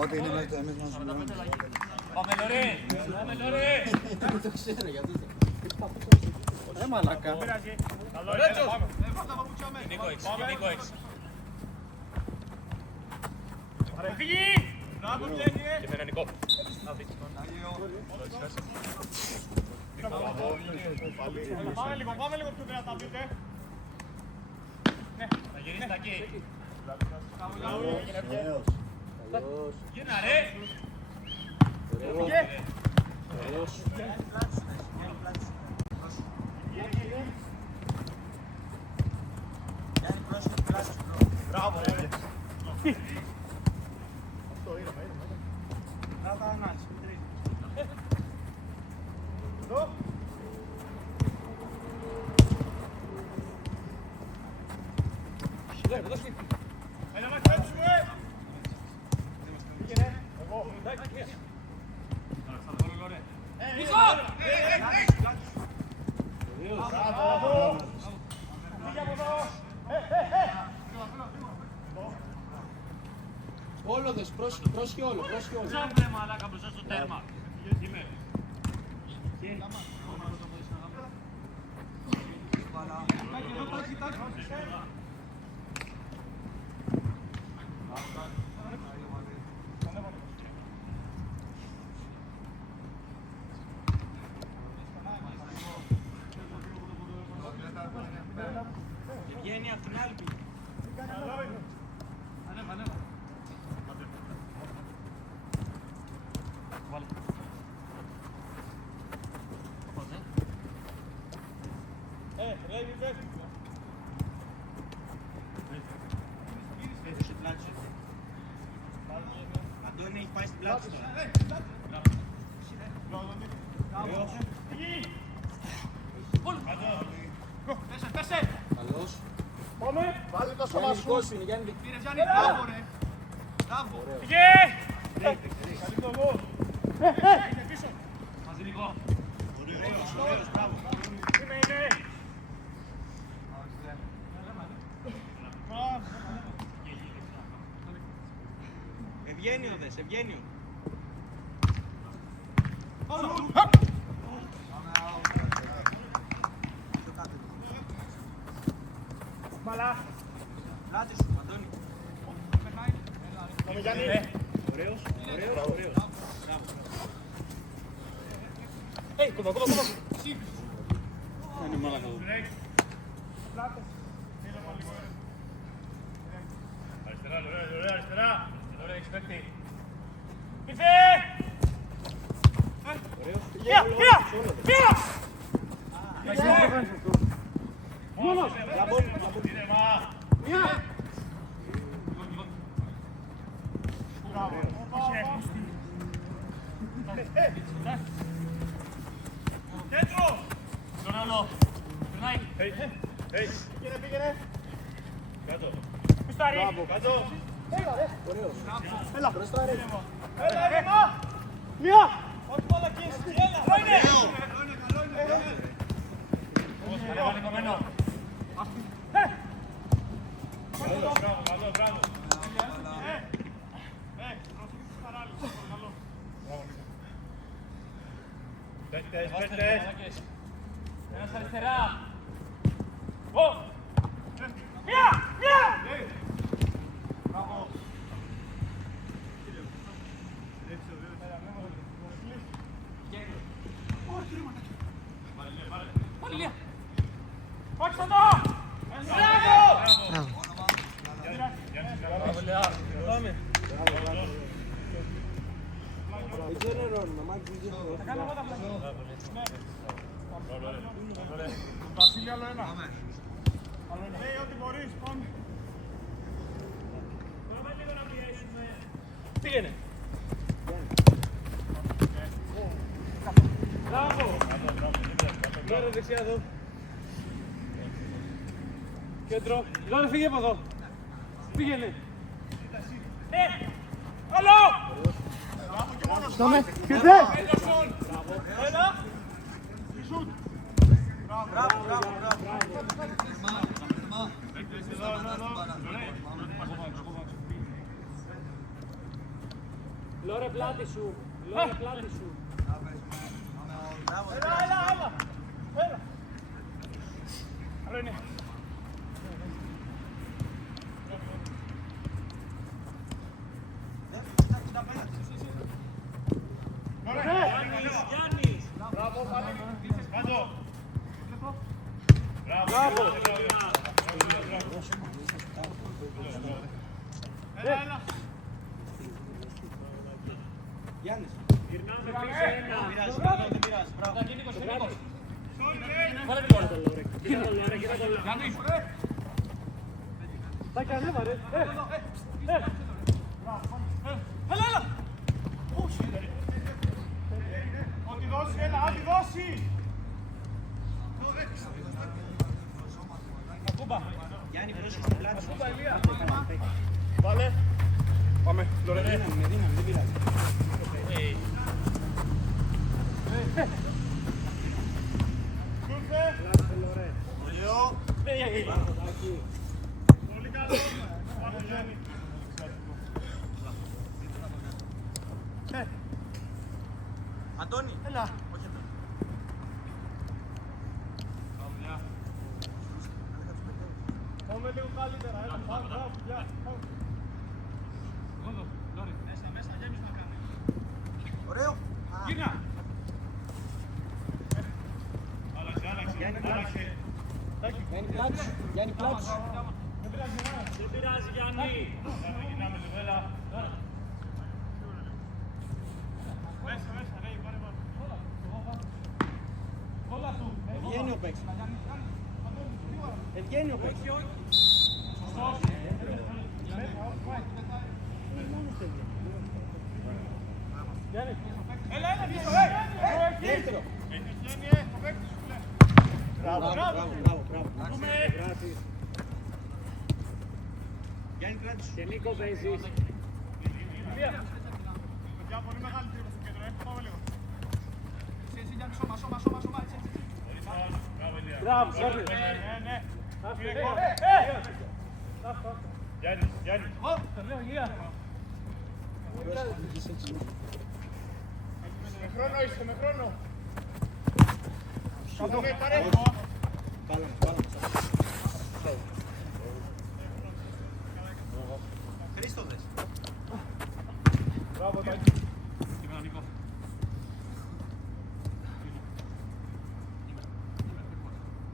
Ό,τι είναι μέχρι το εμείς μας μιλάμε. Πάμε Λωρέ! Πάμε Λωρέ! Δεν το ξέρω γιατί το... μαλάκα. Καλό Ρέτσος! Νίκο έξι, Νίκο έξι. Φύγει! Και φέρε Νικό. Πάμε λίγο πιο πέρα τα πείτε. Ναι, θα γυρίσει τα εκεί. Γίνα ρε! Μπράβο ρε! Αυτό είναι, να τα ανάλυση. Εδώ. Έλα μας πέψουμε! Πήγαινε! Εγώ! Νίκο! Μπράβο! Πήγε από εδώ! Όλο δες, πρόσχει όλο. Τζάμπρε μαλάκα μπροστά στο τέρμα. Είμαι. Βγαίνει απ' την άλλη πηγή. Ανέβα. Βάλε. Ρε, μη πέφτει. Έδωσε πλάτη σου. Αντώνη, έχει πάει στην πλάτη σου. Πέσε. Καλώς. Πάμε. Βάλε το σώμα σου. Είναι Γιάννη. Πήρε Γιάννη, μπράβο ρε. Μπράβο. Φύγε. Καλή το εγώ. Είναι πίσω. Μαζί Νικό. Ωραίος, μπράβο. Είναι. Ευγένιο δες, ευγένιο. Μαλά. Πλάτη σου, Αντώνη. Πάμε Γιάννη. Ωραίος. Μπράβο. Κόβα. Είναι μάλακα εδώ. Αριστερά. Ωραία, έχεις παίκτη. Ήρθε! Φύγα! Μόνος! Μία! Μπράβο! Κέντρο! Τον άλλο! Περνάει! Πήγαινε! Κάτω! Πιστάρι! Κάτω! Έλα ρε. Ωραίος. Έλα. Μπροστά ρε. Έλα ρε μα! Μία! Όχι μαλακίες! Έλα! Καλό είναι! Καλό κομμένο! Μπράβο! Παίκτες! Ένας αριστερά! Μία! Μπράβο! Βάλε Λία! Πάξε το! Μπράβο! Μπράβο Λία! Πάμε! Δεν ξέρω ερώνουμε, Μάκη, δεν ξέρω. Θα κάνω εγώ τα πλάκα. Τον Βασίλη άλλο ένα. Λέει ό,τι μπορείς, πάμε. Πήγαινε. Μπράβο. Τώρα δεξιά εδώ. Κέντρο. Λόρε φύγε από εδώ. Πήγαινε. Άλλο. Στάμε. Κέντρε. Έλα. Σουτ. Μπράβο. πλάτη σου. Λόγια πλάτη σου. Έλα. Άλλο είναι. Γιάννης. Μπράβο, πάλι. Κάτω. Μπράβο. Έλα. Γιάννης. Γυρνάμε πίσω ένα. Δεν πειράζει. Μπράβο. Βάλε την μπάλα τον Λόρε. Κοίτα τον Λόρε, κοίτα τον Λόρε. Τάκη, ανέβα ρε. Έλα. Ό,τι δώσει, έλα, ό,τι δώσει. Ακούμπα. Γιάννη, πρόσεχε στην πλάτη σου. Ακούμπα, Ηλία. Βάλε. Πάμε, Λόρε. Με δύναμη, δεν πειράζει. Πολύ καλό. Πάμε, Γιάννη. Αντώνη. Έλα. Όχι, Αντώνη. Πάμε λίγο καλύτερα. Έλα, πάμε, γεια. Μέσα, γέμισε να κάνει. Ωραίο. Γίνα. Άλλαξε. Γιάννη πλάτη σου. Γιάννη πλάτη σου. Δεν πειράζει Γιάννη. Γυρνάμε εδώ, έλα. Μέσα, ναι, πάρε. Όλα του. Ευγαίνει ο παίκτης. Ευγαίνει ο παίκτης. Έλα, πίσω, Δεύτερο. το παίκτης σου λέει. Μπράβο. Γιάννη πλάτη σου. Και Νίκο παίζεις. Παιδιά, πολύ μεγάλη τρύπα στο κέντρο, πάμε λίγο. Εσύ, Γιάννη, σώμα, έτσι. Μπράβο, σώπη. Ναι. Άφησε, Πήρε ναι. κόρ. Γιάννη. Με χρόνο είσαι, με χρόνο. Κάτω, πάρε. Μπάλα. Χρήστο δες. Μπράβο, Τάκη.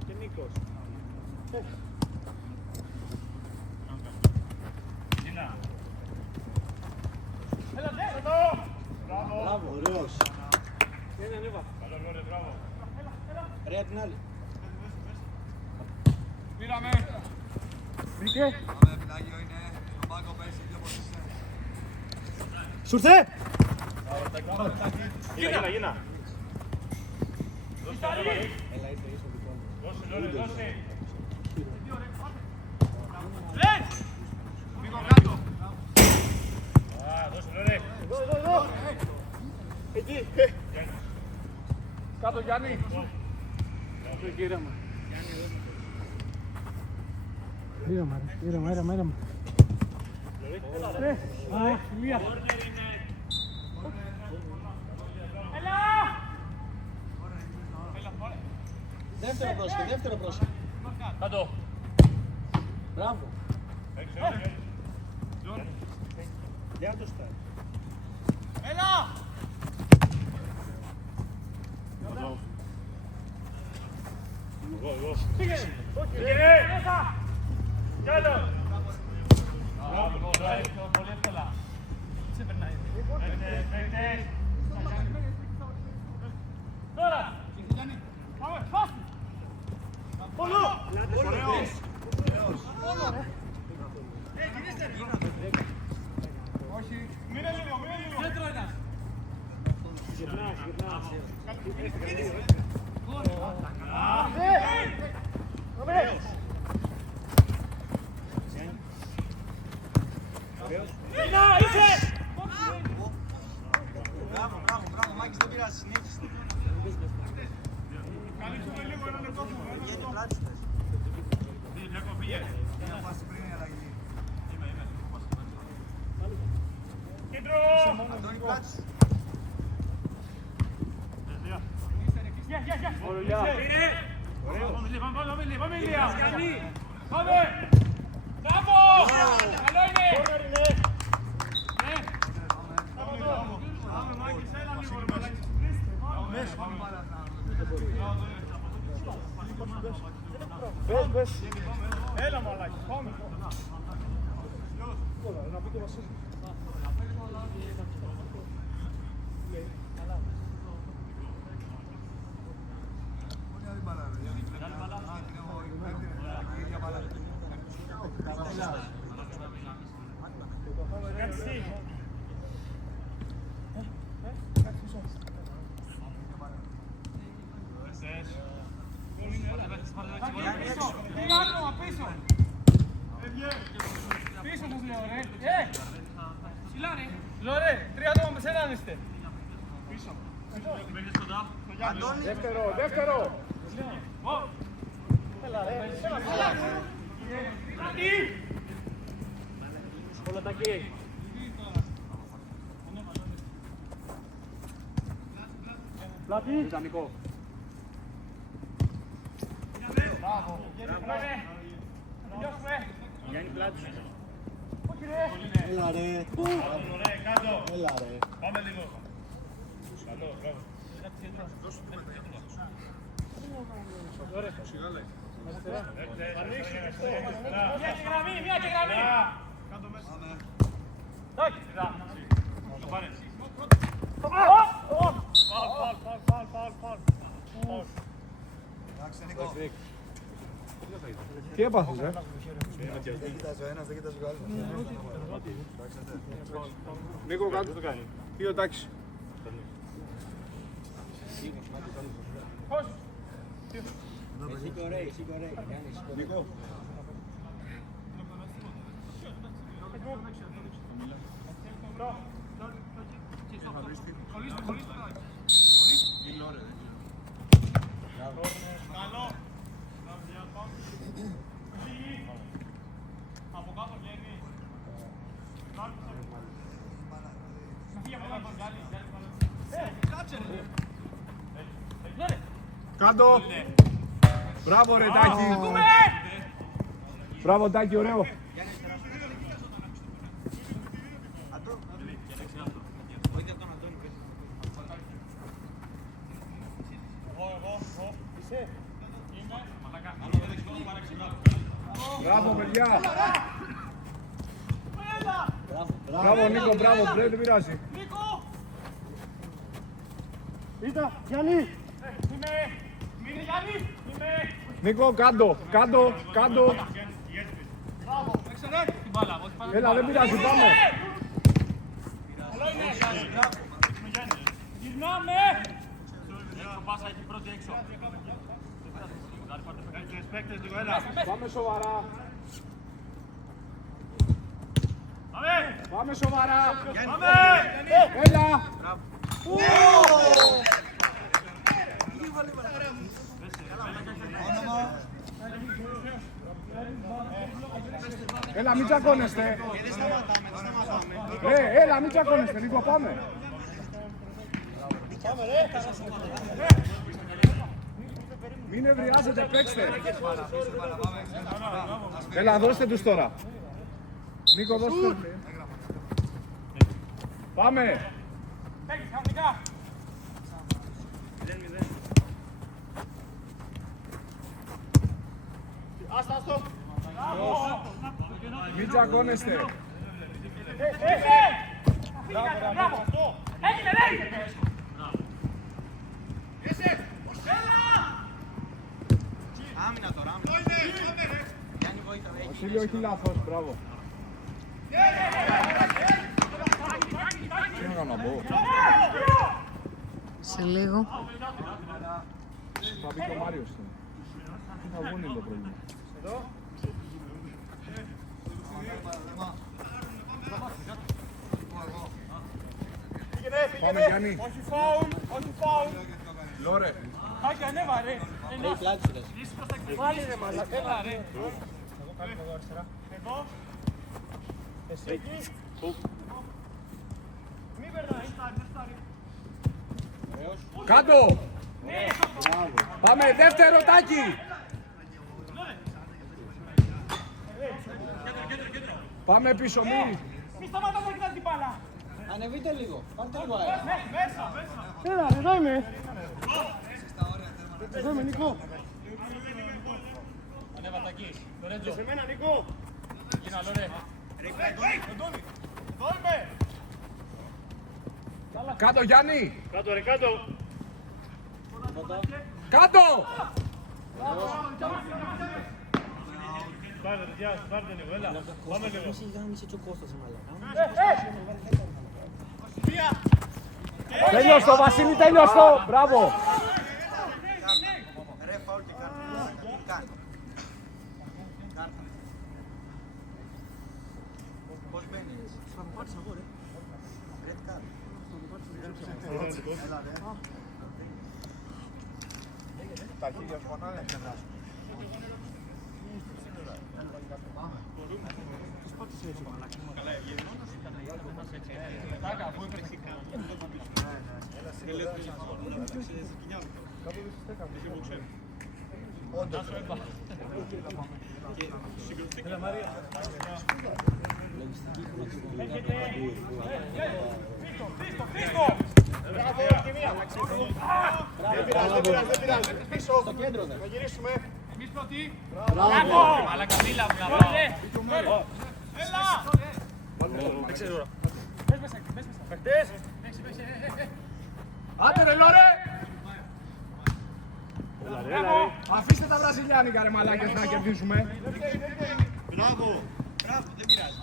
Και Νίκος. Έλα, ναι. Μπράβο. Μπράβο. Ωραίος. Ένα ανέβα. Ρε, απ' την άλλη. Πήραμε. Βρήκε. Σου ήρθε. Γίνα. Έλα, ήρθε ο δικό μου. Δώσε. Λίγο κάτω. Δώσε, Λόρε. Εδώ. Εκεί. Κάτω, Γιάννη. Γύραμα. Γύραμα. Ηλία. Δεύτερο πρόσεχε. Κάτω. Μπράβο. Δεν θα το στάρει. Έλα! Πήγε! Μέσα! Κι άλλο! Μπράβο, πολύ εύκολα. Σε περνάει. Παίκτες. Τώρα! Πάμε, φάσου! Όλο! Ωραίος! Γυρίστε! Όχι. Μείνε λίγο. Κέντρο ένας. Γυρνάς. Μπράβο, Μάκης, δεν πειράζει, συνέχισε. Καλύψουμε λίγο ένα λεπτό που Βγαίνει πλάτη σου. Κέντρο! Αντώνη, Πάμε Ηλία! Πάμε! Μπράβο! Καλό είναι! Πάμε Μάκης, έλα λίγο ρε Μάκη. Πες. Έλα μαλάκι, πάμε. Πίσω σας λέω ρε. Ψηλά ρε. Λέω ρε, 3 άτομα με σένα αν είστε. Πίσω. Δεύτερο. Έλα ρε. Όλα τα εκεί. Πλάτη. Ιδανικό. Μπράβο. Τελειώσουμε. Γιάννη πλάτη. Όχι ρε. Έλα ρε. Έλα ρε. Πάμε λίγο. Καλό, μπράβο. Μια και γραμμή, μια και γραμμή. Κάτω μέσα. Τάκη. Το πάρε. Φαλ. Τι έπαθες ρε. Δεν κοιτάζει ο ένας, δεν κοιτάζει ο άλλος. Νίκο κάτω. Ή ο Τάκης. Πώς. Εσύ κορέι. Νίκο. Καλό. Από κάτω βγαίνει. Κάτω. Μπράβο ρε Τάκη. Μπράβο Τάκη, ωραίο. Μπράβο παιδιά. Μπράβο Νίκο, μπράβο, δεν πειράζει. Είδα, Γιάννη. Μείνε Γιάννη. Νίκο, κάτω. Έλα, δεν πειράζει, πάμε. Γυρνάμε. Πάσα εκεί πρώτη έξω. Πάμε σοβαρά. Πάμε. Πάμε σοβαρά. Πάμε. Έλα. Έλα, μην τσακώνεστε. Έλα, μην τσακώνεστε. Νίκο, πάμε. Μην ευριάζετε, παίξτε. Έλα, δώστε τους τώρα. Νίκο, δώστε. Πάμε. Παίξεις κανονικά. Άστο. Μην τσακώνεστε. Μπράβο. Έγινε, λέει. Άμυνα τώρα. Γιάννη βοήθεια. Βασίλειο, έχει λάθος, μπράβο. Τι να πω. Σε λίγο. Θα μπει και ο Μάριος. Τι θα βγουν είναι το πρόβλημα. Πάμε Γιάννη. Όχι φάουλ. Λόρε. Άκη, ανέβα ρε. Πάλι ρε μαλάκα. Έλα ρε. Εδώ. Εσύ εκεί. Μη Κάτω! Πάμε, δεύτερο τάκι! Πάμε πίσω, μη! Μη σταματάς να κοιτάς την μπάλα. Ανεβείτε λίγο. Πάρτε λίγο αέρα. Μέσα. Έλα, εδώ είμαι. Εδώ είμαι, Νικό. Ανέβα Τακής. Λορέντζο. Σε μένα, Νικό. Γίνα, Λορέ. Εδώ είμαι. Κάτω, Γιάννη! Κάτω ρε, κάτω. Κάτω! Πάρτε, παιδιά, πάρτε λίγο, έλα. Πάμε λίγο. Τέλειως το, Βασίλη, τέλειως το! Μπράβο! Ρε φάουλ και κάρτα. Πώς μπαίνει έτσι. Θα μου πάρεις εγώ ρε. Red card. Έλα ρε. Τα χίλια σου πονάνε να ξεβράσουν. Δεν πειράζει. Πίσω. Στο κέντρο, δε. Θα γυρίσουμε. Εμείς πρώτοι. Μπράβο. Αλλά καμίλα μου, Έλα. Παίξε τώρα. Πες μέσα. Παίχτες. Άντε ρε, Λόρε! Έλα ρε. Αφήστε τα βραζιλιάνικα ρε μαλάκες να κερδίσουμε. Μπράβο. Μπράβο, δεν πειράζει.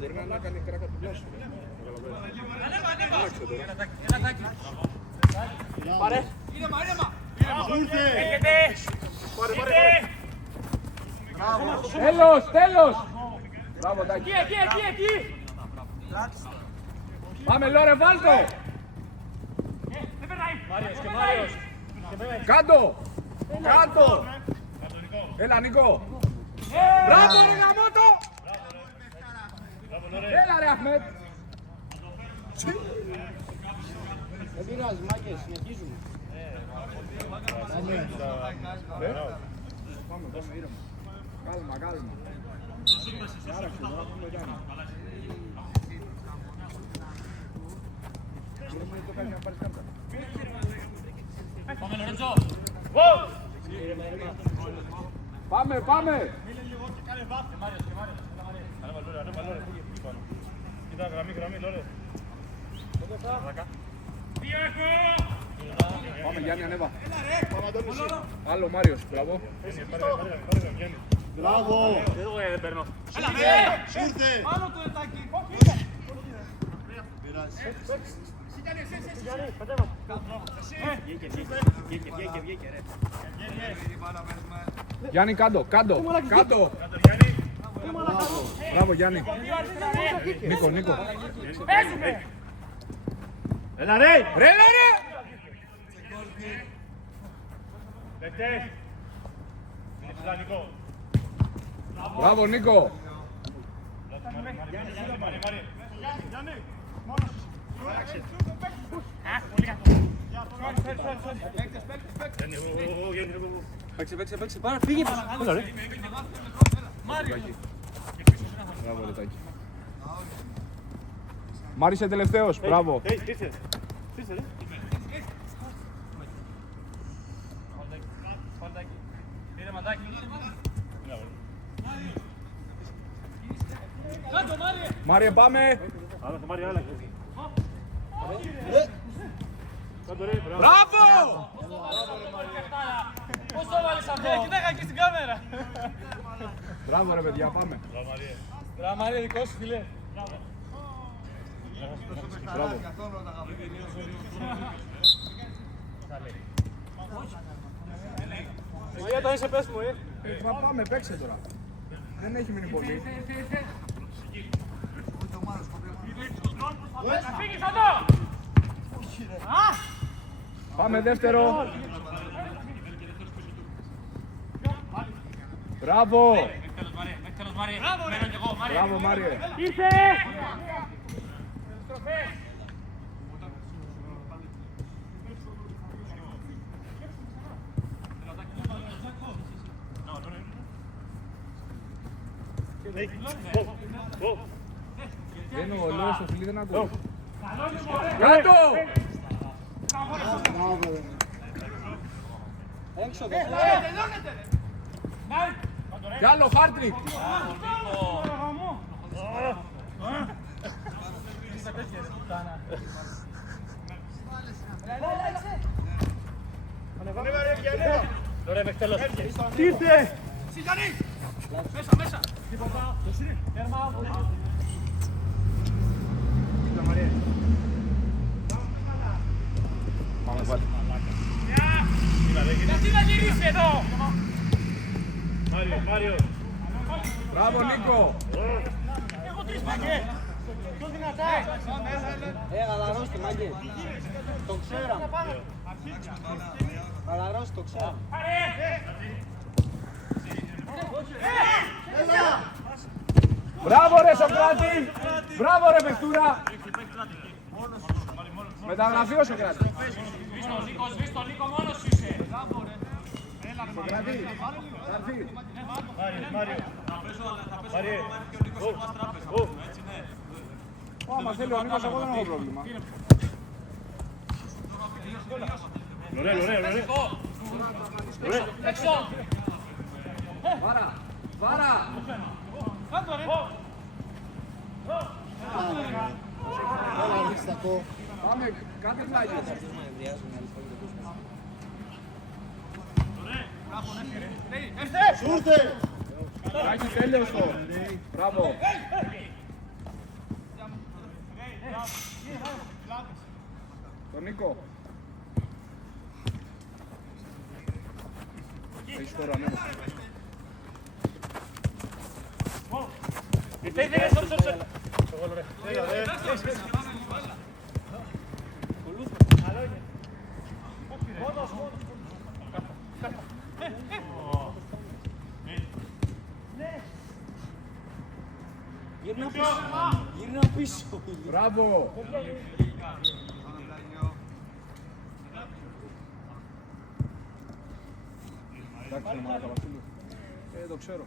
Μπορεί να κάνει κράκα του πλάσου. Ένα Τάκη. Πάρε. Έρχεται. Τέλος, τέλος! Μπράβο, Τάκη. Εκεί. Πάμε, Λόρε, βάλτο! Δεν περνάει. Μάριος και Μάριος. Κάτω! Κάτω! Έλα, Νικό! Μπράβο, ρε γαμώτο! Έλα, ρε Αχμέτ! Δεν πειράζει, μάγκες, συνεχίζουμε. Πάμε, ήρεμα. Κάλμα, κάλμα. Άραξε, τώρα έχουμε κάνει. Δεν το κάνει να πάρεις κάρτα. Πάμε, Λορέντζο. Πάμε, πάμε! Κοίτα, γραμμή, λόρε. Πάμε, Γιάννη, ανέβα. Άλλο Μάριος, μπράβο. Μπράβο. Δεν παίρνω. Έλα ρε. Ήρθε. Πάνω το ετάκι. Γιάννη, κάτω, κάτω, κάτω! Μπράβο, Γιάννη. Νίκο. Παίζουμε. Έλα ρε. Ρε, ρε! Παίχτες. Νικό. Μπράβο, Νίκο. Παίξε, πάρε, φύγε. Έλα ρε. Μπράβο, ρε Τάκη. Μάρης είσαι τελευταίος, μπράβο. Ήρθε ρε. Πήρε ματάκι. Μάριε, πάμε. Άρα θα πάρει άλλα. Κάτω ρε, μπράβο. Μπράβο! Πώς το βάλεις αυτό? Κοίταγα εκεί στην κάμερα. Μπράβο, ρε παιδιά, πάμε. Μπράβο, Μαρία, δικό σου φιλέ. Μπράβο. Μαρία, το είσαι, πες μου, Πάμε, παίξε τώρα. Δεν έχει μείνει πολύ. Φύγεις εδώ. Πάμε δεύτερο. Μπράβο. Τέλος Μάριε, μένω κι εγώ, Μάριε. Μπράβο Μάριε. Ήρθε! Δεν λέω στο φιλί δεν ακούω. Κάτω! Έξω το Κι άλλο χάρτρικ. Ωραία, μέχρι τέλος. Ήρθε! Μέσα, μέσα. Πάμε πάλι. Γιατί να γυρίσει εδώ. Μάριο. Μπράβο Νίκο. Έχω τρεις παγκέ. Πιο δυνατά! χαλαρώστε μάγκε. Το ξέραμε. Χαλαρώστε, το ξέραμε. Μπράβο ρε Σοκράτη. Μπράβο ρε Παιχτούρα. Μεταγραφή ο Σοκράτης. Σβήστο, Νίκο, μόνος σου είσαι. Σοκράτη. Θα έρθει. Άμα θέλει ο Νίκος, εγώ δεν έχω πρόβλημα. Έξω. Βάρα. Βάρα. Έλα, ρίξτε τα κό. Πάμε, κάτι πλάγι. Σούρτε! Κάκι τέλειος το. Μπράβο. Τον Νίκο. Έχεις τώρα, ναι. Γύρνα πίσω. Γύρνα πίσω. Μπράβο. Εντάξει, ρε Μάρακα Βασίλου. Το ξέρω.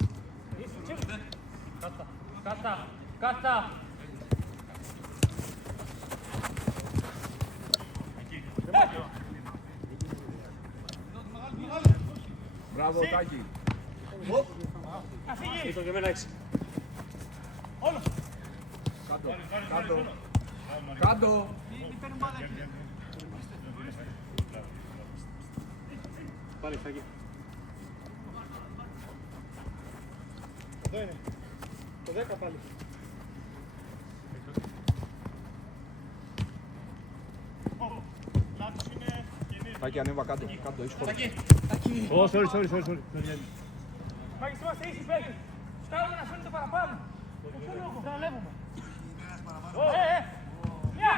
Κάτα. Μπράβο, Τάκη. Ήρθω και εμένα έξι. Κάτω, κάτω. Κάτω. Πάλι φαγή. Εδώ είναι. Το 10 πάλι. Τάκη, ανέβα κάτω. Κάτω, έχεις χώρο. Sorry. Μάγκες είμαστε ίσοι παίκτες. Στάρουμε να φέρνει το παραπάνω. Για ποιο λόγο? Δεν ανέβουμε. Μια!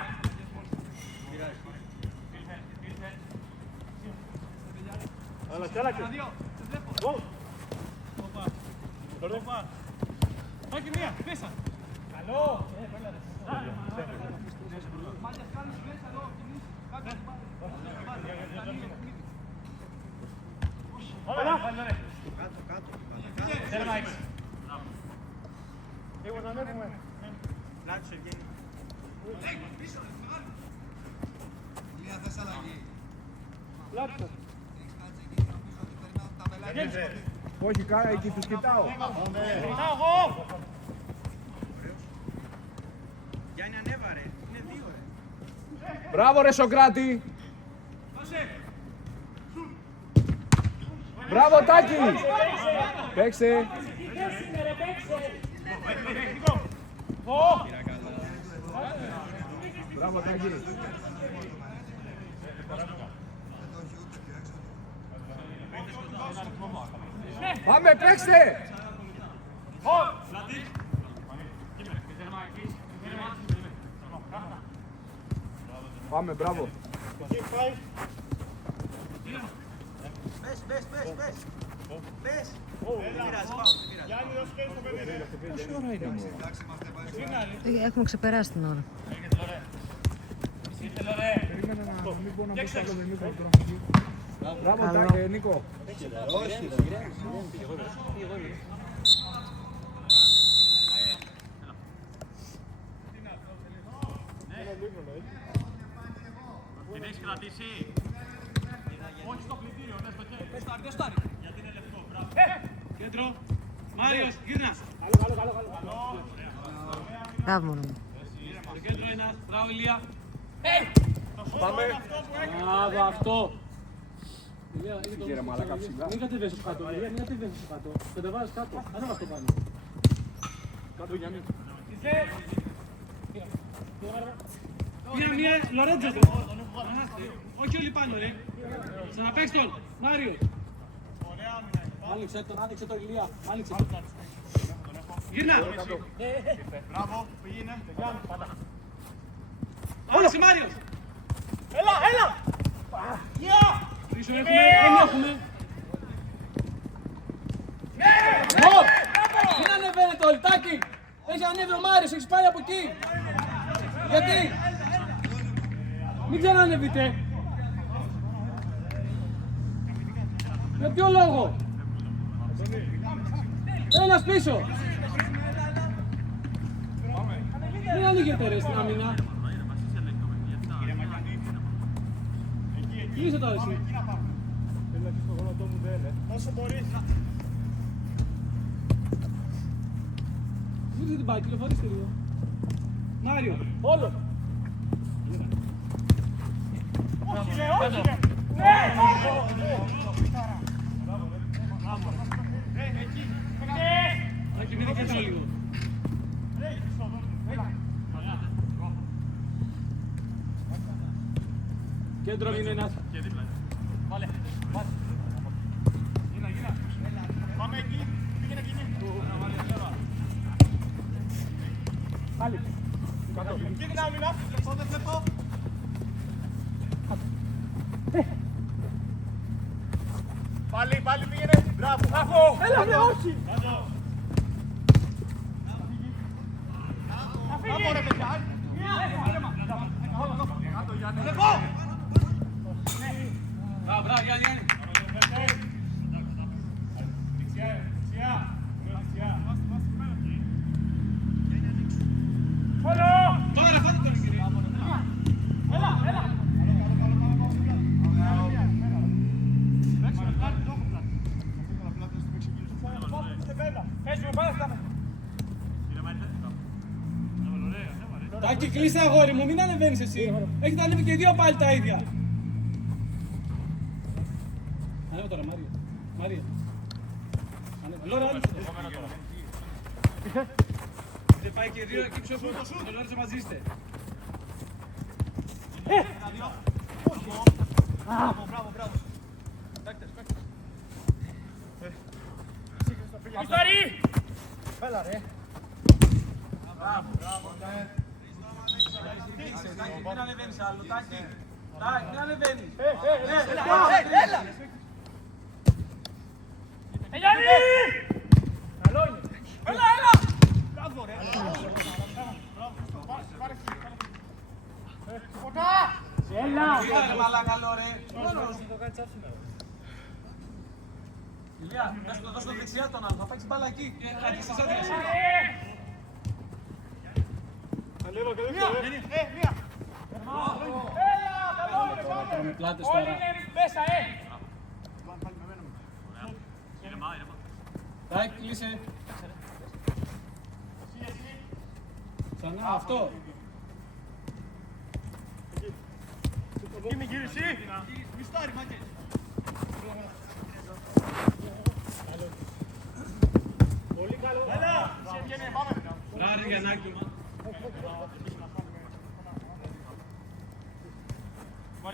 Πάει μία, μέσα. Καλό! Θέλω να έξι. Εγώ να ανέβουμε. Λάψε. Όχι, κάρα, εκεί τους κοιτάω. Κοιτάω εγώ! Γιάννη ανέβα ρε. Είναι δύο ρε. Μπράβο ρε Σοκράτη. Μπράβο Τάκη. Παίξε. Μπράβο Τάκη. Πάμε, παίξτε. Πάμε, μπράβο. Πες. Πες. Δεν πειράζει, πάω, δεν πειράζει. Γιάννη, δώσε και στο παιδί. Πόση ώρα είναι μόνο. Εντάξει, είμαστε πάλι. Έχουμε ξεπεράσει την ώρα. Περίμενα να μην πω να πω άλλο δεν είναι το Μπράβο, Νίκο. Όχι, Την έχεις κρατήσει. Όχι στο πλυντήριο, ναι, στο χέρι. Δεν στάρει. Γιατί είναι λεπτό, μπράβο. Κέντρο. Μάριος, γύρνα. Μπράβο μόνο μου. Στο κέντρο ένας. Μπράβο, Ηλία. Πάμε. Μπράβο, αυτό. Κύριε μαλάκα ψηλά. Μην κατεβαίνεις κάτω, Ηλία, μην κατεβαίνεις κάτω. Κατεβάζεις κάτω, ανέβας το πάνω. Κάτω Γιάννη. Μία, Λορέντζο. Όχι όλοι πάνω, ρε. Ξαναπαίξ' τον. Μάριο. Άνοιξε το Ηλία, άνοιξε το. Γύρνα. Μπράβο, πήγαινε. Άνοιξε Μάριος. Έλα! Πίσω έχουμε, δεν έχουμε. Μην ανεβαίνετε όλοι, Τάκη! Έχει ανέβει ο Μάριος, έχεις πάει από εκεί! Γιατί! Μην ξανανεβείτε! Για ποιο λόγο! Ένας πίσω! Μην ανοίγετε ρε στην αμήνα! Κλείσε τώρα εσύ! Όσο μπορείς. Μην την πάει, κυκλοφορήστε λίγο! Μάριο. Όλο! Όχι ρε! Ναι! Έχει μείνει κέντρο λίγο. Κέντρο είναι ένας! Πάμε εκεί. Πήγαινε εκεί. Πάλι! Πήγαινε άμυνα. Δεν βλέπω. Πάλι πήγαινε. Μπράβο. Έλα ρε, όχι! Μπράβο ρε παιδιά. Μπράβο, Γιάννη. Τώρα φάτε τον κύριε. Έλα! Παίζουμε, πάμε στα Τάκη, κλείσε αγόρι μου, μην ανεβαίνεις εσύ. Έχετε ανέβει και δύο πάλι τα ίδια. Ανέβω τώρα, Μάριο. Μάριο. Λόρα, άνοιξε το. Δεν πάει και δύο εκεί πιο σούτ. Το Λόριτζο μαζί είστε. Μπράβο. Μαστάρι! Έλα ρε. Μην ανεβαίνεις άλλο, Τάκη. Τάκη, μην ανεβαίνεις. Έλα. Γιάννη! Καλό είναι. Έλα! Μπράβο ρε. Έλα! Ρε μαλάκα, λόρε. Ηλία, δώσ' το δεξιά τον άλλο, θα παίξει μπάλα εκεί. Άρχισε σαν δεξί. Μία! Έλα! Καλό είναι, πάμε! Με πλάτες Όλοι τώρα. είναι μέσα, Τάκη, κλείσε. Ξανά, αυτό. Είμαι γύριση. Μιστάρι, μάκες. Πολύ καλό. Έλα. Πάμε. Ράρι Γιαννάκη.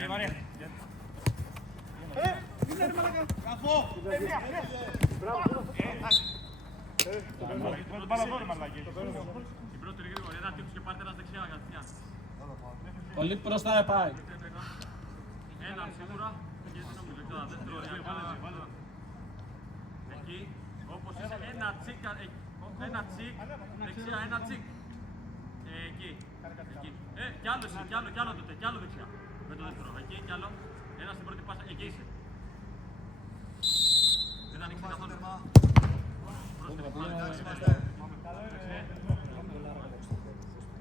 Μάρια. Καφό. Πολύ μπροστά πάει. Ένα σίγουρα. ένα τσικ, δεξιά ένα τσικ. Εκεί. Κι άλλο εσύ, κι άλλο τότε, κι άλλο δεξιά. Με το δεύτερο, εκεί κι άλλο. Ένα στην πρώτη πάσα, εκεί είσαι. Δεν ανοίξει καθόλου.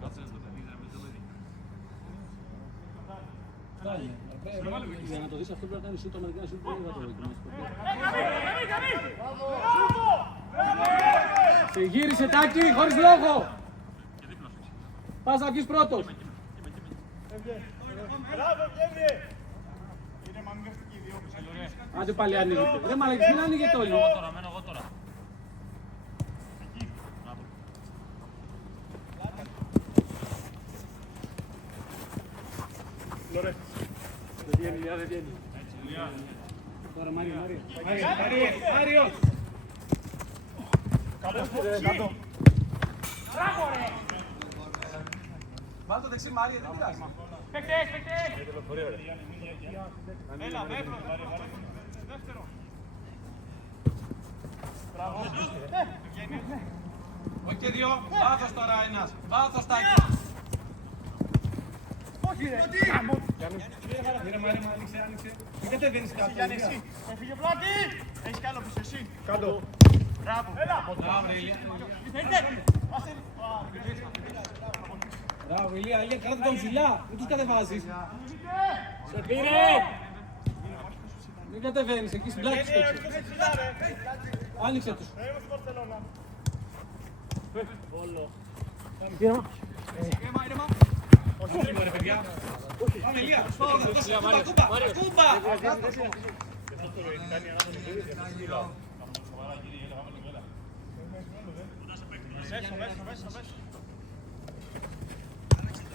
Κάτσε να το παιδί, δεν το παιδί. Για να το δεις αυτό πρέπει να κάνει σούτ, αμερικάνι σούτ, δεν θα το δοκιμάσεις ποτέ. Σε γύρισε Τάκη, χωρίς λόγο. Πας να βγεις πρώτος. Άντε πάλι ανοίγεται. Ρε μαλακής, μην ανοίγεται όλοι. Μένω εγώ τώρα. Λορέ. Δεν βγαίνει. Τώρα Μάριο. Μάριο. Κάτω. Βάλ' το δεξί Μάρια, δεν πειράζει. Παίκτες! Έλα, δεύτερο. Όχι και δύο, βάθος τώρα ένας. Βάθος Τάκη. Μοίρα Μάρια, άνοιξε. Μην κατεβαίνεις κάτω. Έφυγε πλάτη. Έχεις κι άλλο πίσω εσύ. Κάτω. Μπράβο. Έλα. Μπράβο Ηλία, κράτα τον ψηλά, μην τους κατεβάζεις. Σε πήρε! Μην κατεβαίνεις, εκεί στην πλάτη τους παίξεις. Άνοιξε τους. Όχι, μωρέ παιδιά. Πάμε Ηλία. Κούμπα.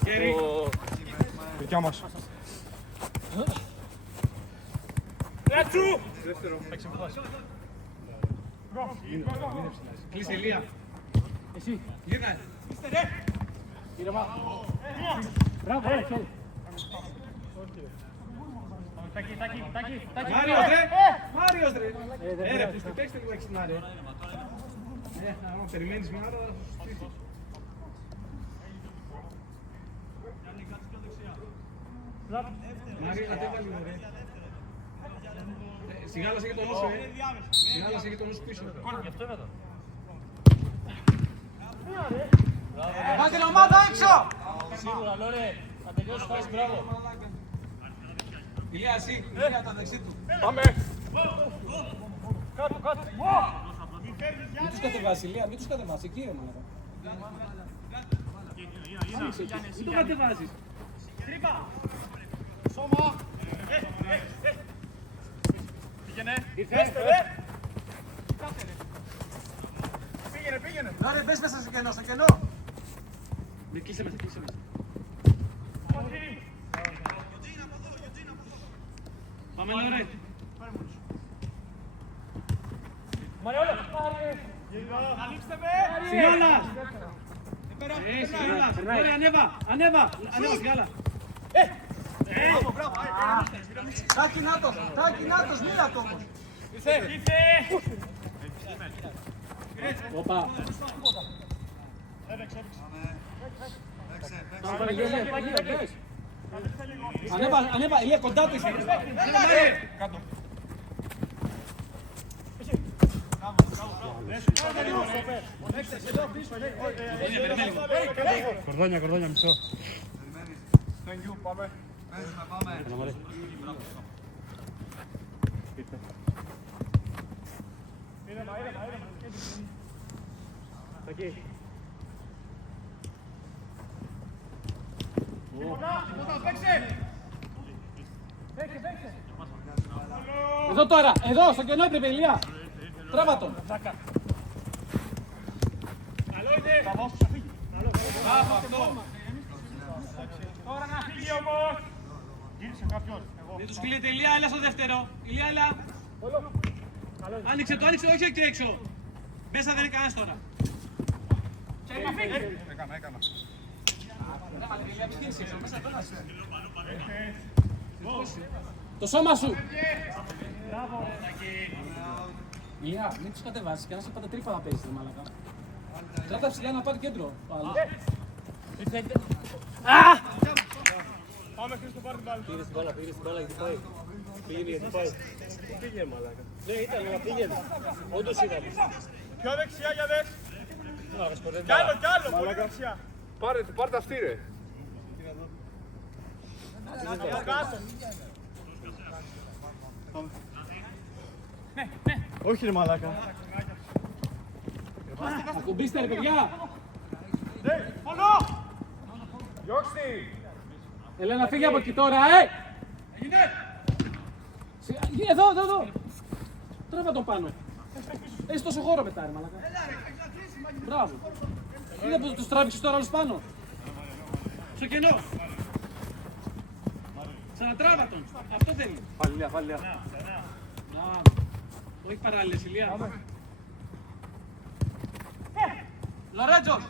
Κέρι. Δικιά μας. Ράτσου! Δεύτερο. Κλείσε Ηλία. Εσύ. Γύρνα. Ήρεμα. Μπράβο, χέρι. Μάριος ρε. Ρε, που παίξτε λίγο εξινά ρε. Αν περιμένεις μια ώρα θα σου στήσει. Μάρια, κατέβα λίγο ρε. Σιγάλασε και τον νου σου, Σιγάλασε και τον νου σου πίσω. Βάλ' την ομάδα έξω! Σίγουρα, Λόρε. Θα τελειώσει φάση, μπράβο. Ηλία, εσύ, Ηλία, το δεξί του. Πάμε. Μην τους κατεβάσεις, Ηλία, μην τους κατεβάσεις. Εκεί ρε μάνα. Μην το κατεβάσεις. Σώμα. Πήγαινε. Πήγαινε. Λόρε, μπες μέσα στο κενό, Κλείσε μέσα. Πάμε, Λόρε. Ανοίξτε με. Σιγάλα. Σιγάλα. Λόρε, ανέβα. Σιγάλα. Τάκη Νάτος, μοίρα το όμως. Οπα. Ανέβα, Ηλία, κοντά του είσαι. Κάτω. Κορδόνια, μισό. Thank you, πάμε. Πάμε. Εδώ τώρα, εδώ, στο κενό έπρεπε, Ηλία. Τράβα τον. Τώρα να φύγει όμως. Γύρισε κάποιον. Δεν τους κλείεται, Ηλία, έλα στο δεύτερο. Ηλία, έλα. Άνοιξε το, όχι εκεί έξω. Μέσα δεν είναι κανένας τώρα. Έκανα. Το σώμα σου. Ηλιά, μην τους κατεβάσεις και να σε πάτε τρύπα να παίζεις, μαλακά. Κράτα ψηλά να πάρει κέντρο. ο άλλος. Πάμε Χρήστο, πάρε την μπάλα. Πήγαινε στην μπάλα γιατί πάει. Πήγαινε γιατί πάει. Πήγαινε μαλάκα. Ναι, ήταν, αλλά πήγαινε. Όντως ήταν. Πιο δεξιά για δες. Μαλάκα, σκορδεύει. Κι άλλο, πολύ δεξιά. Πάρτε αυτή ρε. Από κάτω. Όχι ρε μαλάκα. Ακουμπήστε ρε παιδιά. Μόνο! Διώξτε. Ελένα, φύγε από εκεί τώρα, Εδώ. Τρέβα τον πάνω. Έχεις τόσο χώρο μετά, ρε μαλάκα. Μπράβο. Είδα που τους τράβηξες τώρα όλους πάνω. Στο κενό. Ξανατράβα τον. Αυτό θέλει. Φαλιά. Μπράβο. Όχι παράλληλες, Ηλία. Λορέτζος.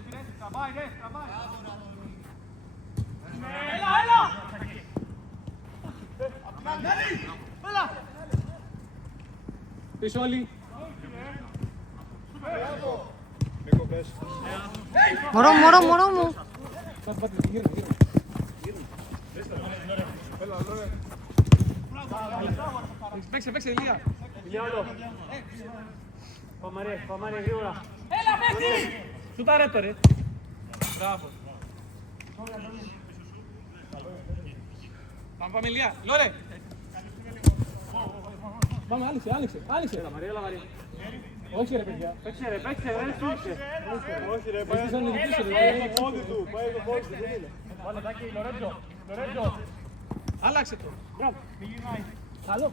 Πίσω όλοι. Μωρό μου. Πάτε, γύρω. Παίξε, Ηλία. Πάμε γρήγορα. Σουτάρε το ρε. Μπράβο. Πάμε Ηλία. Λόρε. Πάμε, άνοιξε. Λαμαρία. Όχι ρε παιδιά. Παίξε ρε, δεν σου είσαι. Όχι ρε, Έχεις σαν νικήσω ρε. πάει το πόδι του, δεν είναι. Βάλε τάκι, Λορέντζο. Άλλαξε το. Μπράβο. Καλό.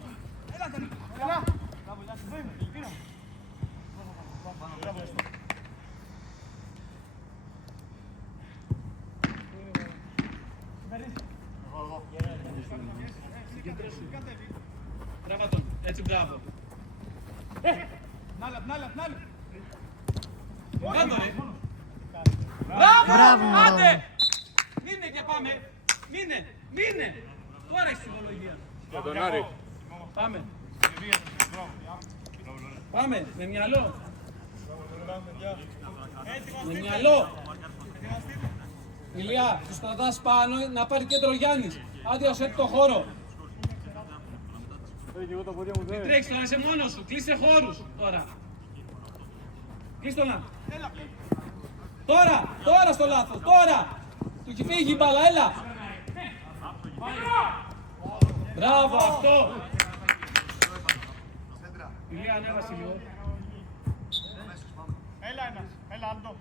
Μπράβο τον. Έτσι μπράβο. Απ' Κάντο ρε. Μπράβο, Μπράβο. μωρό. Άντε. Μείνε και πάμε. Μείνε. Τώρα έχει ψυχολογία. Για τον Άρη. Πάμε. Με μυαλό. Ηλία, τους κρατάς πάνω να πάρει κέντρο ο Γιάννης. Άντε ως το χώρο. Μην τρέξεις τώρα, είσαι μόνος σου. Κλείσε χώρους τώρα. Κλείστο να. Τώρα στο λάθος. Τώρα. Του έχει φύγει η μπάλα, έλα. Μπράβο, αυτό. Ηλία, ανέβασε λίγο. Έλα Άλτο.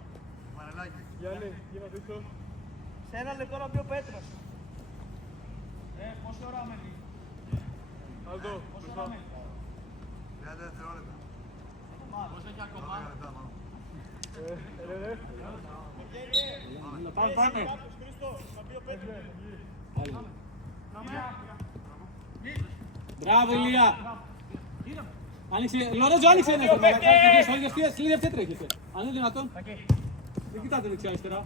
Σε ένα λεπτό να μπει ο Πέτρος. Πόση ώρα μένει. Άλτο. Πόση ώρα μένει. 30 δευτερόλεπτα. Πώς έχει ακόμα. Πάμε. Χρήστο, να μπει ο Πέτρος. Μπράβο, Ηλία. Άνοιξε, Λορέντζο, άνοιξε ένα. Σκλήρη αυτή τρέχετε. Αν είναι δυνατόν. Δεν κοιτάτε δεξιά-αριστερά.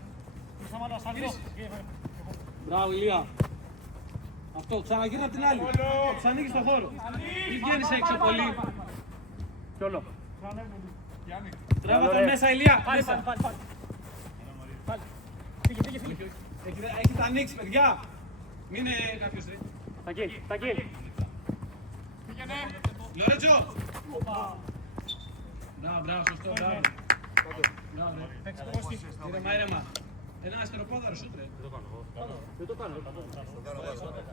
Μπράβο, Ηλία. Αυτό, ξαναγύρνα την άλλη. Τους ανοίγεις το χώρο. Μην βγαίνεις έξω πολύ. Κι όλο. Τράβα τον μέσα, Ηλία. Μέσα. Έχετε ανοίξει, παιδιά. Μην είναι κάποιος, ρε. Τακί. Λορέντζο. Μπράβο, σωστό, μπράβο. Ήρεμα. Ένα αστεροπόδαρο σούτ, ρε. Δεν το κάνω.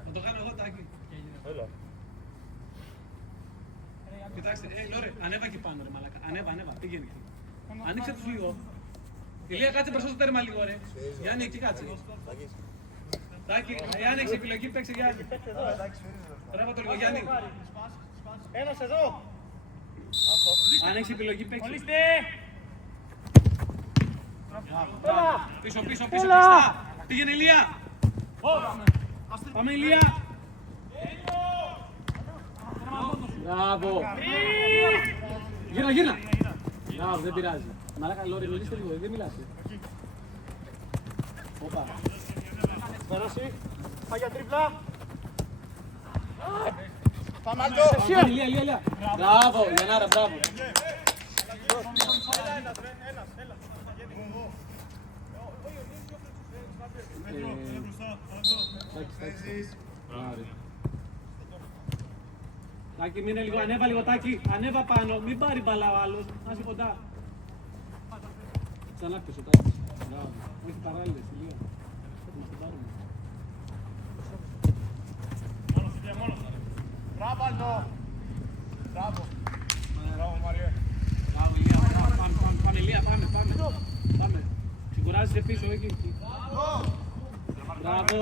Θα το κάνω εγώ, Τάκη. Κοιτάξτε, Λόρε, ανέβα εκεί πάνω, ρε μαλάκα. Ανέβα, πήγαινε εκεί. Ανοίξε τους λίγο. Ηλία, κάτσε μπροστά στο τέρμα λίγο, ρε. Γιάννη, εκεί κάτσε. Τάκη, Γιάννη, έχεις επιλογή, παίξε Γιάννη. Τράβα το λίγο, Γιάννη. Ένας εδώ. Αν έχεις επιλογή, παίξε. Ορίστε. Πίσω, πιστά. Πήγαινε, Ηλία. Πάμε, Ηλία. Μπράβο. Γύρνα. Μπράβο, δεν πειράζει. Μαλάκα, Λόρι, μιλήστε λίγο, δεν μιλάτε. Όπα. Πέρασε. Πάει για τρίπλα. Πάμε Ηλία. Μπράβο, Γιαννάρα, μπράβο. Τάκη, μείνε λίγο, ανέβα λίγο Τάκη, ανέβα πάνω, μην πάρει μπαλά ο άλλος, να είσαι κοντά. Ξανά πίσω Τάκης. Μπράβο. Όχι παράλληλες, Ηλία. Να την πάρουμε. Μπράβο, Αλτό. Μπράβο. Μπράβο, Μαριέ. Μπράβο, Ηλία, πάμε, Ηλία, πάμε. Σιγουράζεσαι πίσω, εκεί. Μπράβο.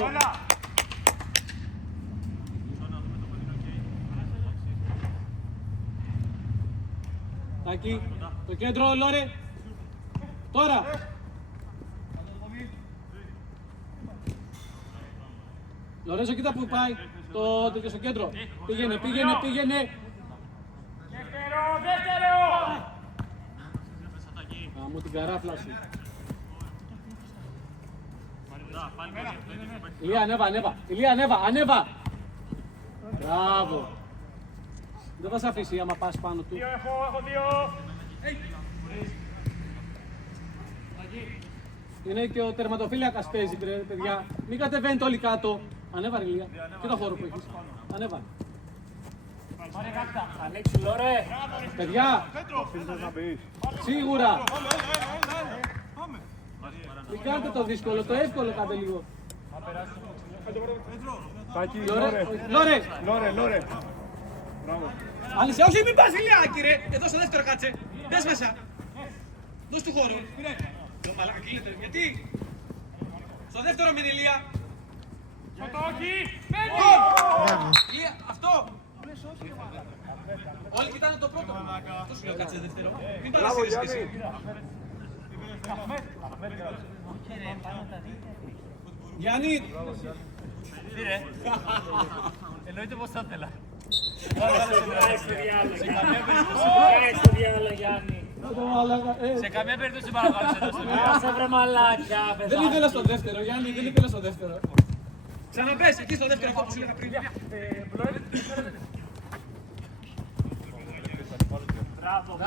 Τάκη, το κέντρο, Λόρε. Τώρα. Λορέζο, κοίτα που πάει το στο κέντρο. Πήγαινε. Δεύτερο! Μου την καράφλα σου. Ηλία, ανέβα. Μπράβο. Δεν θα σε αφήσει άμα πας πάνω του. Έχω δύο. Είναι και ο τερματοφύλακας παίζει, παιδιά. Μην κατεβαίνετε όλοι κάτω. Ανέβα, ρε Ηλία. Και το χώρο που έχεις. Ανέβα. Ανοίξου, Λόρε. Παιδιά, σίγουρα. Μην κάνετε το δύσκολο, το εύκολο κάντε λίγο. Τάκη, Λόρε. Μπράβο. Αλήθεια, όχι μην πας Ηλιάκη ρε. Εδώ στο δεύτερο κάτσε. Μπες μέσα. Δώσ' του χώρο. Μαλάκα κλείνεται. Γιατί. Στο δεύτερο μην Ηλία. Όχι. Ηλία, αυτό. Όλοι κοιτάνε το πρώτο. Αυτό σου λέω κάτσε δεύτερο. Μην παρασύρεις και εσύ. Γιάννη. Εννοείται πως θα ήθελα. Σε καμία περίπτωση παρακαλώ. Σε βρε μαλάκια. Δεν ήθελα στο δεύτερο, Γιάννη, δεν ήθελα στο δεύτερο. Ξαναμπες, εκεί στο δεύτερο αυτό που σου έλεγα πριν. Μπράβο.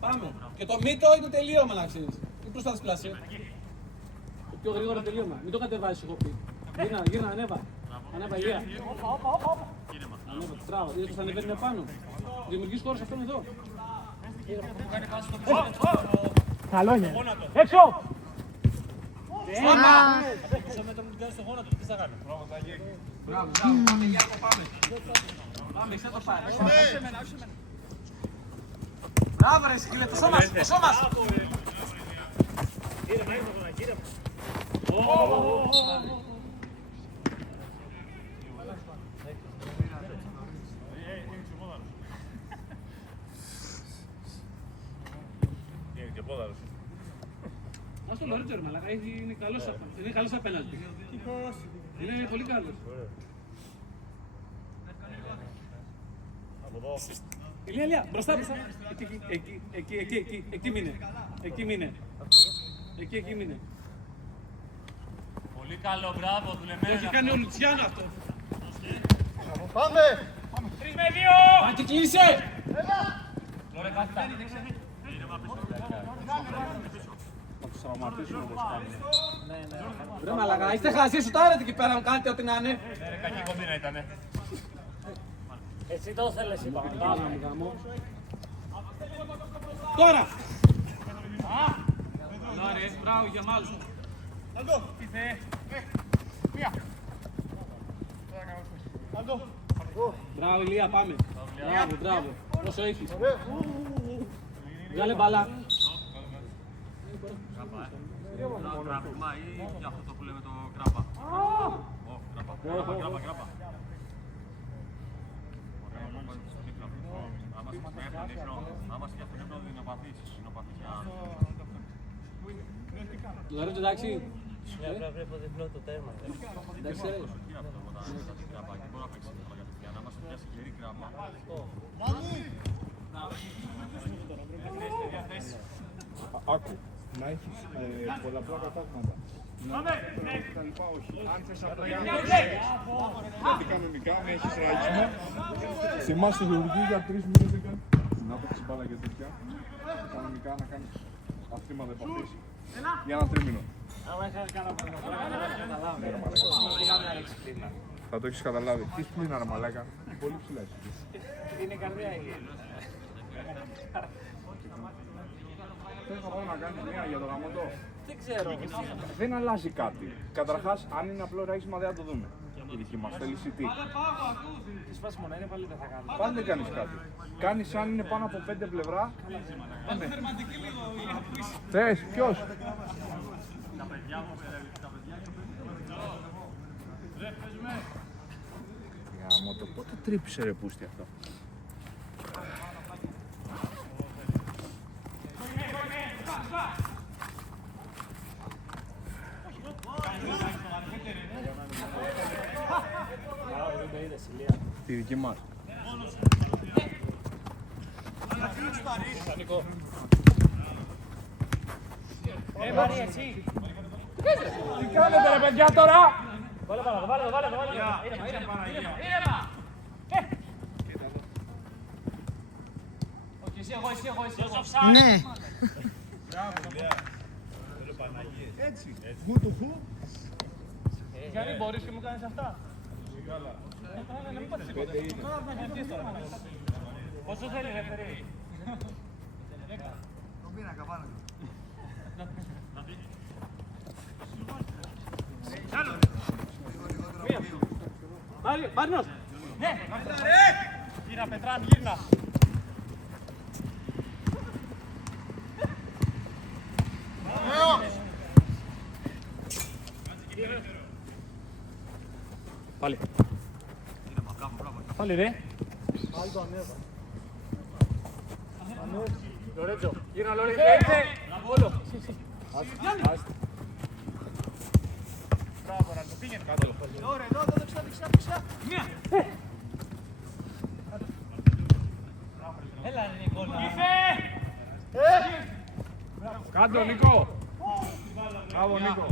Πάμε. Και το μύτο είναι τελείωμα να ξέρεις. Μην προσπάθεις πλάσαι. Το πιο γρήγορο τελείωμα. Μην το κατεβάζεις εγώ πει. Γύρνα, ανέβα. Ανέβα, Ηλία. Ανέβα, τράβα. Είδες πως ανεβαίνουμε πάνω. Δημιουργείς χώρο σε αυτόν εδώ. Καλό είναι. Έξω. Μπράβο, πάμε Γιάννη, πάμε. Πάμε, θα το πάρεις. Μπράβο ρε σκύλε, το σώμας. Ας το Λορέτζο ρε μαλάκα, είναι καλός απέναντι. Είναι πολύ καλός. Ηλία, μπροστά. Εκεί μείνε. Εκεί μείνε. Πολύ καλό, μπράβο, Το δουλεμένο. έχει κάνει ο Λουτσιάνο αυτό. Πάμε! 3 με 2. Πάτη κλείσε! Λόρε, κάθετα. Θα τους σταματήσουμε όπως κάνουμε. Ρε μαλακά, είστε χαζοί, σουτάρετε εκεί πέρα, κάνετε ό,τι να είναι. Ναι, κακή κομπίνα ήτανε. Εσύ το ήθελες, είπα. Τώρα! Λόρε, μπράβο για μάλλον. Μπράβο Ηλία, πάμε. Μπράβο. Όσο έχεις. Βγάλε μπαλά. Κράπημα ή για αυτό που λέμε το κράπα. Κράπα. Άμα σκέφτεται πρέπει να δεινοπαθείς. Λορέτζο, εντάξει. Βλέπω διπλό το τέρμα. Εντάξει, ρε. Άκου, να έχεις πολλαπλά κατάγματα. Τα λοιπά όχι. Αν θες απλά να έχεις κανονικά, να έχεις ραγισμό. Σε εμάς στη γεωργία για 3 μήνες δεν κάνει. να παίξει μπάλα και τέτοια, κανονικά να κάνει αθλήματα επαφής για ένα τρίμηνο. Θα το έχεις καταλάβει. Τι σπλήνα ρε μαλάκα, πολύ ψηλά εσύ. Είναι καρδιά η. Θες να πάω να κάνεις μία για το γαμότο. Δεν ξέρω. Δεν αλλάζει κάτι. Καταρχάς, αν είναι απλό ράγισμα δεν θα το δούμε. Η δική μας θέληση τι. Τι σπάσιμο να είναι πάλι δεν θα κάνω. Πάλι δεν κάνεις κάτι. Κάνεις αν είναι πάνω από 5 πλευρά. Βάλτε θερματική λίγο για να πεις. Θες, ποιος. Γαμώτο, πότε τρύπησε ρε πούστη αυτό. Τη δική μας. Μαρή, εσύ. Τι κάνετε ρε παιδιά τώρα. Βάλε πάνω, βάλε το. Ήρεμα. Όχι, εσύ, εγώ. Ναι. Έτσι. Χου του χου. Γιατί μπορείς και μου κάνεις αυτά. Πόσο θέλει ρε παιδί. Μάρινος. Ναι. Γύρνα Πετράν, γύρνα. Πάλι. Πάλι ρε. Λορέτζο. Γύρνα Λόρι. Όλο. Μπράβο, να το πήγαινε κάτω. Ωραία, εδώ, δεξιά. Μία. Έλα ρε Νικόλα. Κάντο Νίκο. Μπράβο Νίκο.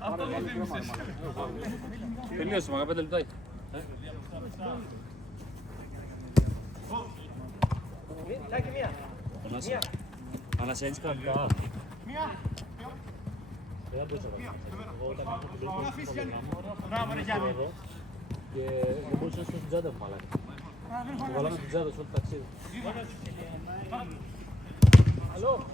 Αυτό μου θύμισες. Τελείωσε, μα 5 λεπτά. Τάκη, μία. Ανασένεις κανονικά. Μία. Δεν το ξέρω. Εγώ όταν ήμουν στην Πέτρο, Μπράβο ρε Γιάννη. και δεν μπορούσα να στην τσάντα μου μαλάκα. Μου βάλαμε την τσάντα σε όλο το ταξίδι. Αλλό.